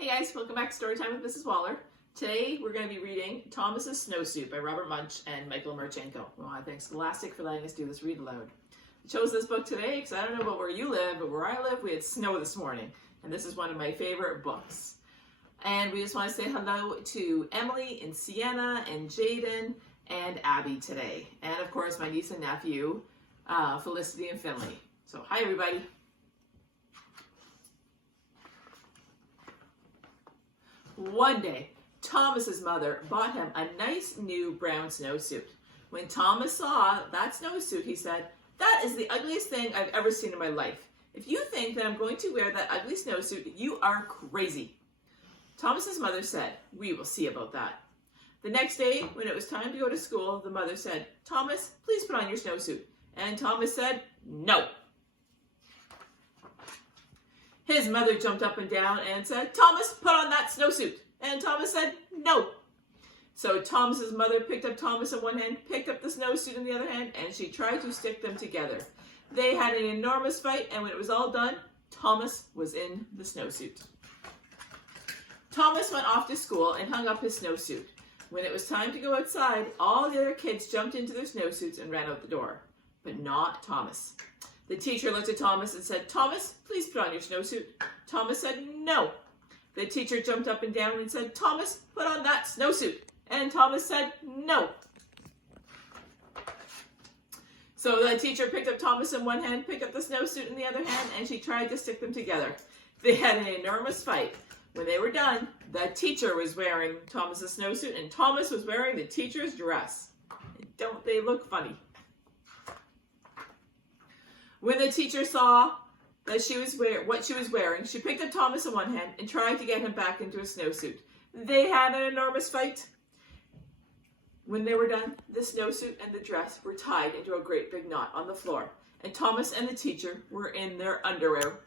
Hey guys, welcome back to Storytime with Mrs. Waller. Today we're going to be reading Thomas's Snowsuit by Robert Munsch and Michael Marchenko. We want to thank Scholastic for letting us do this read aloud. I chose this book today because I don't know about where you live, but where I live we had snow this morning, and this is one of my favorite books. And we just want to say hello to Emily and Sienna and Jaden and Abby today, and of course my niece and nephew Felicity and Finley. So hi everybody. One day, Thomas's mother bought him a nice new brown snowsuit. When Thomas saw that snowsuit, he said, "That is the ugliest thing I've ever seen in my life. If you think that I'm going to wear that ugly snowsuit, you are crazy." Thomas's mother said, "We will see about that." The next day, when it was time to go to school, the mother said, "Thomas, please put on your snowsuit." And Thomas said, "No." His mother jumped up and down and said, "Thomas, put on that snowsuit." And Thomas said, "No." So Thomas's mother picked up Thomas in one hand, picked up the snowsuit in the other hand, and she tried to stick them together. They had an enormous fight, and when it was all done, Thomas was in the snowsuit. Thomas went off to school and hung up his snowsuit. When it was time to go outside, all the other kids jumped into their snowsuits and ran out the door, but not Thomas. The teacher looked at Thomas and said, "Thomas, please put on your snowsuit." Thomas said, "No." The teacher jumped up and down and said, "Thomas, put on that snowsuit." And Thomas said, "No." So the teacher picked up Thomas in one hand, picked up the snowsuit in the other hand, and she tried to stick them together. They had an enormous fight. When they were done, the teacher was wearing Thomas's snowsuit and Thomas was wearing the teacher's dress. Don't they look funny? When the teacher saw that what she was wearing, she picked up Thomas in one hand and tried to get him back into a snowsuit. They had an enormous fight. When they were done, the snowsuit and the dress were tied into a great big knot on the floor, and Thomas and the teacher were in their underwear.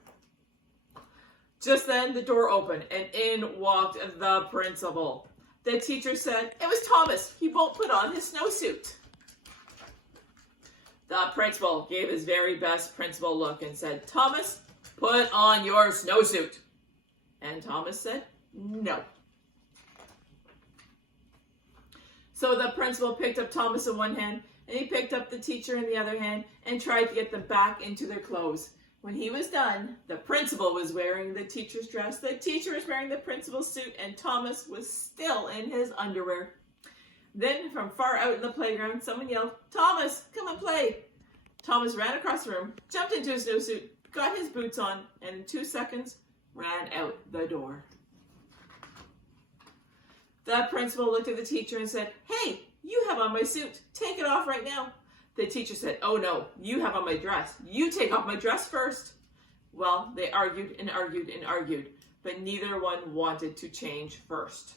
Just then, the door opened, and in walked the principal. The teacher said, "It was Thomas. He won't put on his snowsuit." The principal gave his very best principal look and said, "Thomas, put on your snowsuit." And Thomas said, "No." So the principal picked up Thomas in one hand, and he picked up the teacher in the other hand and tried to get them back into their clothes. When he was done, the principal was wearing the teacher's dress, the teacher was wearing the principal's suit, and Thomas was still in his underwear. Then, from far out in the playground, someone yelled, "Thomas, come and play." Thomas ran across the room, jumped into his snowsuit, got his boots on, and in 2 seconds, ran out the door. The principal looked at the teacher and said, "Hey, you have on my suit. Take it off right now." The teacher said, "Oh no, you have on my dress. You take off my dress first." Well, they argued and argued and argued, but neither one wanted to change first.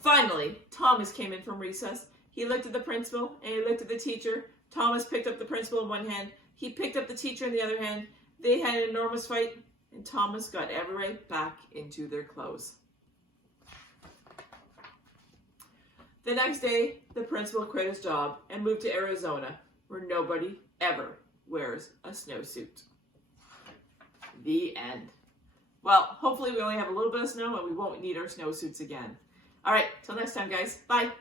Finally, Thomas came in from recess. He looked at the principal and he looked at the teacher. Thomas picked up the principal in one hand. He picked up the teacher in the other hand. They had an enormous fight, and Thomas got everybody back into their clothes. The next day, the principal quit his job and moved to Arizona, where nobody ever wears a snowsuit. The end. Well, hopefully we only have a little bit of snow and we won't need our snowsuits again. All right, till next time, guys. Bye.